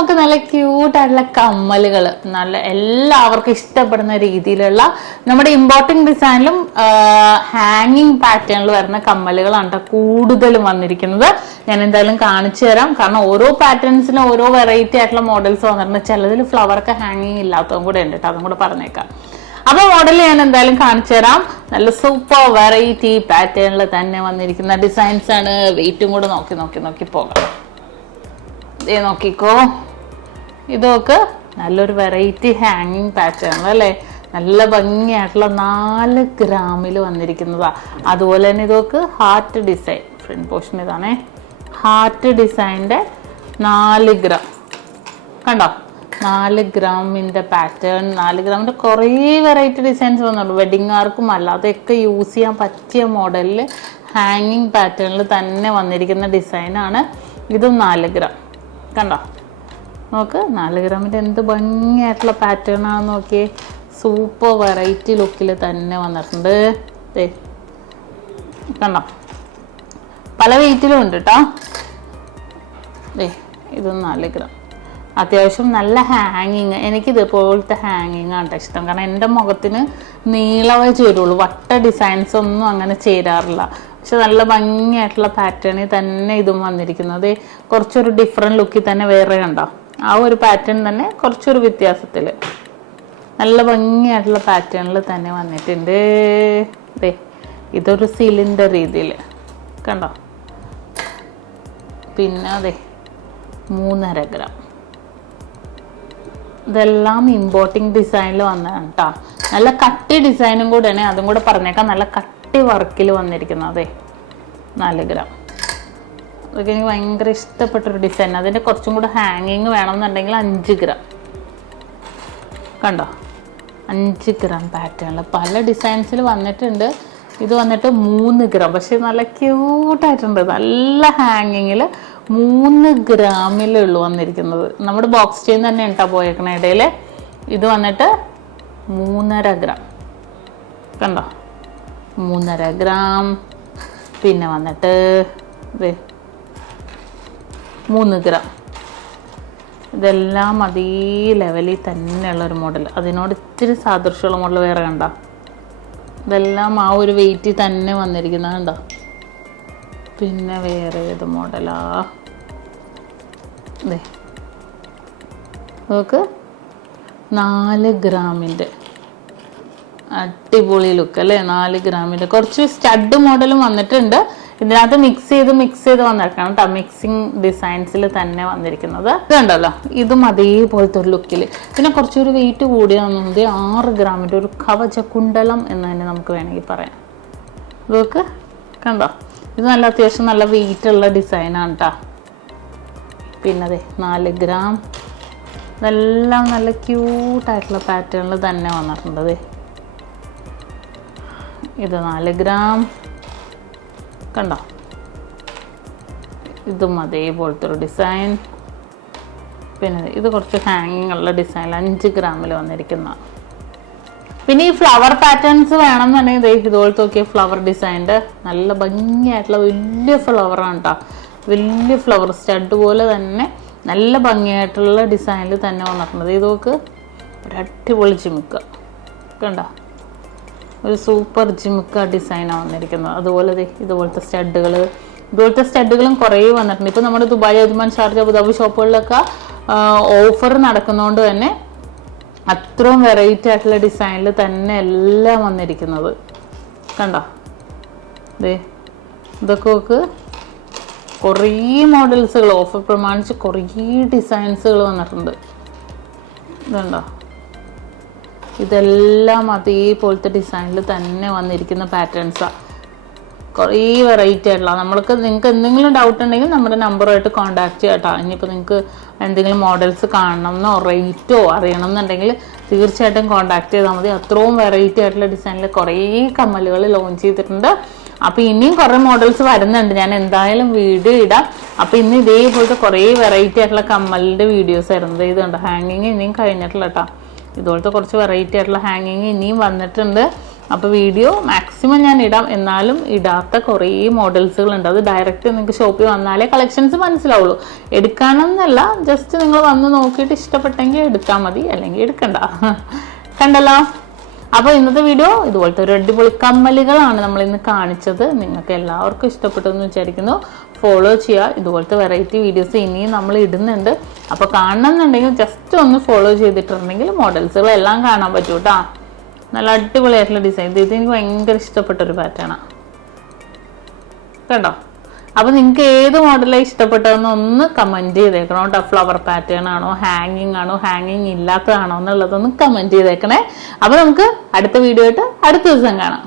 നമുക്ക് നല്ല ക്യൂട്ടായിട്ടുള്ള കമ്മലുകൾ, നല്ല എല്ലാവർക്കും ഇഷ്ടപ്പെടുന്ന രീതിയിലുള്ള നമ്മുടെ ഇമ്പോർട്ടിംഗ് ഡിസൈനിലും ഹാങ്ങിങ് പാറ്റേണിൽ വരുന്ന കമ്മലുകളാണ് കൂടുതലും വന്നിരിക്കുന്നത്. ഞാൻ എന്തായാലും കാണിച്ചു തരാം. കാരണം ഓരോ പാറ്റേൺസിനും ഓരോ വെറൈറ്റി ആയിട്ടുള്ള മോഡൽസ് വന്നിട്ടുണ്ട്. ചിലതിൽ ഫ്ലവറൊക്കെ ഹാങ്ങിങ് ഇല്ലാത്തതും കൂടെ ഉണ്ട് കേട്ടോ, അതും കൂടെ പറഞ്ഞേക്കാം. അപ്പൊ മോഡൽ ഞാൻ എന്തായാലും കാണിച്ചു തരാം. നല്ല സൂപ്പർ വെറൈറ്റി പാറ്റേണിൽ തന്നെ വന്നിരിക്കുന്ന ഡിസൈൻസ് ആണ്. വെയിറ്റും കൂടെ നോക്കി നോക്കി നോക്കി പോകാം. ഇതേ നോക്കിക്കോ, ഇതൊക്കെ നല്ലൊരു വെറൈറ്റി ഹാങ്ങിങ് പാറ്റേൺ അല്ലേ, നല്ല ഭംഗിയായിട്ടുള്ള 4 ഗ്രാമിൽ വന്നിരിക്കുന്നതാ. അതുപോലെ തന്നെ ഇതൊക്കെ ഹാർട്ട് ഡിസൈൻ, ഫ്രണ്ട് പോർഷൻ ഇതാണേ, ഹാർട്ട് ഡിസൈൻ്റെ 4 ഗ്രാം കണ്ടോ, 4 ഗ്രാമിൻ്റെ പാറ്റേൺ. 4 ഗ്രാമിൻ്റെ കുറേ വെറൈറ്റി ഡിസൈൻസ് വന്നുള്ളൂ. വെഡിങ് ആർക്കും അല്ലാതെയൊക്കെ യൂസ് ചെയ്യാൻ പറ്റിയ മോഡലിൽ ഹാങ്ങിങ് പാറ്റേണിൽ തന്നെ വന്നിരിക്കുന്ന ഡിസൈനാണ്. ഇതും 4 ഗ്രാം കണ്ടോ. നോക്ക് 4 ഗ്രാമിൻ്റെ എന്ത് ഭംഗിയായിട്ടുള്ള പാറ്റേൺ ആണെന്ന് നോക്കിയേ. സൂപ്പർ വെറൈറ്റി ലുക്കിൽ തന്നെ വന്നിട്ടുണ്ട്. കണ്ടോ, പല വെയിറ്റിലും ഉണ്ട് കേട്ടോ. ഇതും 4 ഗ്രാം. അത്യാവശ്യം നല്ല ഹാങ്ങിങ്. എനിക്കിതുപോലത്തെ ഹാങ്ങിങ് ആണ് ഇഷ്ടം. കാരണം എൻ്റെ മുഖത്തിന് നീളവേ ചേരുള്ളൂ, വട്ട ഡിസൈൻസ് ഒന്നും അങ്ങനെ ചേരാറില്ല. പക്ഷെ നല്ല ഭംഗിയായിട്ടുള്ള പാറ്റേണിൽ തന്നെ ഇതും വന്നിരിക്കുന്നത്. കുറച്ചൊരു ഡിഫറെൻറ്റ് ലുക്കിൽ തന്നെ വേറെ കണ്ടോ, ആ ഒരു പാറ്റേൺ തന്നെ കുറച്ചൊരു വ്യത്യാസത്തിൽ നല്ല ഭംഗിയായിട്ടുള്ള പാറ്റേണിൽ തന്നെ വന്നിട്ടുണ്ട്. ഇതൊരു സിലിണ്ടർ രീതിയിൽ കണ്ടോ. പിന്നെ 3.5 ഗ്രാം. ഇതെല്ലാം ഇമ്പോർട്ടിംഗ് ഡിസൈനിൽ വന്നതാണ് കേട്ടോ. നല്ല കട്ടി ഡിസൈനും കൂടെയാണ്, അതും കൂടെ പറഞ്ഞേക്കാം. നല്ല കട്ടി വർക്കിൽ വന്നിരിക്കുന്നത് 4 ഗ്രാം. അതൊക്കെ എനിക്ക് ഭയങ്കര ഇഷ്ടപ്പെട്ടൊരു ഡിസൈൻ. അതിൻ്റെ കുറച്ചും കൂടെ ഹാങ്ങിങ് വേണമെന്നുണ്ടെങ്കിൽ 5 ഗ്രാം കണ്ടോ. 5 ഗ്രാം പാറ്റേണിൽ പല ഡിസൈൻസിൽ വന്നിട്ടുണ്ട്. ഇത് വന്നിട്ട് 3 ഗ്രാം. പക്ഷെ നല്ല ക്യൂട്ടായിട്ടുണ്ട്. നല്ല ഹാങ്ങിങ്ങിൽ 3 ഗ്രാമിലുള്ളൂ വന്നിരിക്കുന്നത്. നമ്മുടെ ബോക്സ് ചെയിൻ തന്നെ ഉണ്ടാ പോയേക്കണ ഇടയിൽ. ഇത് വന്നിട്ട് 3.5 ഗ്രാം കണ്ടോ, 3.5 ഗ്രാം. പിന്നെ വന്നിട്ട് 3 ഗ്രാം. ഇതെല്ലാം അതേ ലെവലിൽ തന്നെയുള്ളൊരു മോഡൽ. അതിനോട് ഇത്തിരി സാദൃശ്യമുള്ള മോഡൽ വേറെ കണ്ടോ. ഇതെല്ലാം ആ ഒരു വെയിറ്റിൽ തന്നെ വന്നിരിക്കുന്നത് കണ്ടോ. പിന്നെ വേറെ ഏത് മോഡലാ, നമുക്ക് 4 ഗ്രാമിൻ്റെ അടിപൊളി ലുക്ക് അല്ലേ. 4 ഗ്രാമിൻ്റെ കുറച്ച് സ്റ്റഡ് മോഡലും വന്നിട്ടുണ്ട്. ഇതിനകത്ത് മിക്സ് ചെയ്ത് വന്നേക്കണം കേട്ടോ. മിക്സിങ് ഡിസൈൻസിൽ തന്നെ വന്നിരിക്കുന്നത് ഇതുണ്ടല്ലോ. ഇതും അതേപോലത്തെ ഒരു ലുക്കിൽ. പിന്നെ കുറച്ചൊരു വെയിറ്റ് കൂടിയാണെന്നുണ്ട്. 6 ഗ്രാമിൻ്റെ ഒരു കവചകുണ്ടലം എന്ന് തന്നെ നമുക്ക് വേണമെങ്കിൽ പറയാം. ഇതൊക്കെ കണ്ടോ, ഇത് നല്ല അത്യാവശ്യം നല്ല വെയിറ്റുള്ള ഡിസൈനാണ് കേട്ടോ. പിന്നെ 4 ഗ്രാം. ഇതെല്ലാം നല്ല ക്യൂട്ടായിട്ടുള്ള പാറ്റേണിൽ തന്നെ വന്നിട്ടുണ്ട്. ഇത് 4 ഗ്രാം കണ്ടോ. ഇതും അതേപോലത്തെ ഒരു ഡിസൈൻ. പിന്നെ ഇത് കുറച്ച് ഹാങ്ങിങ് ഉള്ള ഡിസൈൻ 5 ഗ്രാമിൽ വന്നിരിക്കുന്ന. പിന്നെ ഈ ഫ്ലവർ പാറ്റേൺസ് വേണമെന്നുണ്ടെങ്കിൽ ഇതുപോലത്തെ നോക്കിയ ഫ്ലവർ ഡിസൈൻ്റെ നല്ല ഭംഗിയായിട്ടുള്ള വലിയ ഫ്ലവറാണ് കേട്ടോ. വലിയ ഫ്ലവർ സ്റ്റഡ് പോലെ തന്നെ നല്ല ഭംഗിയായിട്ടുള്ള ഡിസൈനിൽ തന്നെ വന്നിട്ടുണ്ട്. ഇതൊക്കെ ഒരു അടിപൊളി ജിമുക്ക കണ്ടോ, ഒരു സൂപ്പർ ജിമുക്ക ഡിസൈനാണ് വന്നിരിക്കുന്നത്. അതുപോലെ ഇതുപോലത്തെ സ്റ്റഡുകളും കുറേ വന്നിട്ടുണ്ട്. ഇപ്പോൾ നമ്മുടെ ദുബായ്, അജ്മാൻ, ഷാർജ, അബുദാബി ഷോപ്പുകളിലൊക്കെ ഓഫർ നടക്കുന്നതുകൊണ്ട് തന്നെ അത്രയും വെറൈറ്റി ആയിട്ടുള്ള ഡിസൈനിൽ തന്നെ എല്ലാം വന്നിരിക്കുന്നത് കണ്ടോ. ഇതൊക്കെ കുറേ മോഡൽസുകൾ ഓഫർ പ്രമാണിച്ച് കുറേ ഡിസൈൻസുകൾ വന്നിട്ടുണ്ട്. ഇതുണ്ടോ, ഇതെല്ലാം അതേപോലത്തെ ഡിസൈനിൽ തന്നെ വന്നിരിക്കുന്ന പാറ്റേൺസാണ്. കുറേ വെറൈറ്റി ആയിട്ടുള്ള. നിങ്ങൾക്ക് എന്തെങ്കിലും ഡൗട്ട് ഉണ്ടെങ്കിൽ നമ്മുടെ നമ്പറുമായിട്ട് കോൺടാക്ട് ചെയ്യാം കേട്ടോ. ഇനിയിപ്പോൾ നിങ്ങൾക്ക് എന്തെങ്കിലും മോഡൽസ് കാണണമെന്നോ റേറ്റോ അറിയണം എന്നുണ്ടെങ്കിൽ തീർച്ചയായിട്ടും കോൺടാക്ട് ചെയ്താൽ മതി. അത്രയും വെറൈറ്റി ആയിട്ടുള്ള ഡിസൈനിൽ കുറേ കമ്മലുകൾ ലോഞ്ച് ചെയ്തിട്ടുണ്ട്. അപ്പോൾ ഇനിയും കുറേ മോഡൽസ് വരുന്നുണ്ട്. ഞാൻ എന്തായാലും വീഡിയോ ഇടാം. അപ്പോൾ ഇന്ന് ഇതേപോലത്തെ കുറേ വെറൈറ്റി ആയിട്ടുള്ള കമ്മലിൻ്റെ വീഡിയോസ് ആയിരുന്നു. ഇതുണ്ട് ഹാങ്ങിങ് ഇനിയും കഴിഞ്ഞിട്ടില്ല കേട്ടോ. ഇതുപോലത്തെ കുറച്ച് വെറൈറ്റി ആയിട്ടുള്ള ഹാങ്ങിങ് ഇനിയും വന്നിട്ടുണ്ട്. അപ്പോൾ വീഡിയോ മാക്സിമം ഞാൻ ഇടാം, എന്നാലും ഇടാത്ത കുറേ മോഡൽസുകൾ ഉണ്ട്. അത് ഡയറക്റ്റ് നിങ്ങൾക്ക് ഷോപ്പിൽ വന്നാലേ കളക്ഷൻസ് മനസ്സിലാവുള്ളൂ. എടുക്കാനെന്നല്ല, ജസ്റ്റ് നിങ്ങൾ വന്ന് നോക്കിയിട്ട് ഇഷ്ടപ്പെട്ടെങ്കിൽ എടുത്താൽ മതി, അല്ലെങ്കിൽ എടുക്കണ്ട. കണ്ടല്ലോ. അപ്പോൾ ഇന്നത്തെ വീഡിയോ ഇതുപോലത്തെ ഒരു അടിപൊളി കമ്മലുകളാണ് നമ്മൾ ഇന്ന് കാണിച്ചത്. നിങ്ങൾക്ക് എല്ലാവർക്കും ഇഷ്ടപ്പെട്ടു എന്ന് വിചാരിക്കുന്നു. ഫോളോ ചെയ്യുക. ഇതുപോലത്തെ വെറൈറ്റി വീഡിയോസ് ഇനിയും നമ്മൾ ഇടുന്നുണ്ട്. അപ്പോൾ കാണണമെന്നുണ്ടെങ്കിൽ ജസ്റ്റ് ഒന്ന് ഫോളോ ചെയ്തിട്ടുണ്ടെങ്കിൽ മോഡൽസുകളെല്ലാം കാണാൻ പറ്റും കേട്ടോ. നല്ല അടിപൊളിയായിട്ടുള്ള ഡിസൈൻ. ഇത് എനിക്ക് ഭയങ്കര ഇഷ്ടപ്പെട്ടൊരു പാറ്റേണാണ് കേട്ടോ. അപ്പോൾ നിങ്ങൾക്ക് ഏത് മോഡലാണ് ഇഷ്ടപ്പെട്ടതെന്ന് ഒന്ന് കമൻറ്റ് ചെയ്തേക്കണം കേട്ടോ. ഫ്ലവർ പാറ്റേൺ ആണോ, ഹാങ്ങിങ് ആണോ, ഹാങ്ങിങ് ഇല്ലാത്തതാണോ എന്നുള്ളതൊന്ന് കമൻറ്റ് ചെയ്തേക്കണേ. അപ്പോൾ നമുക്ക് അടുത്ത വീഡിയോ ആയിട്ട് അടുത്ത ദിവസം കാണാം.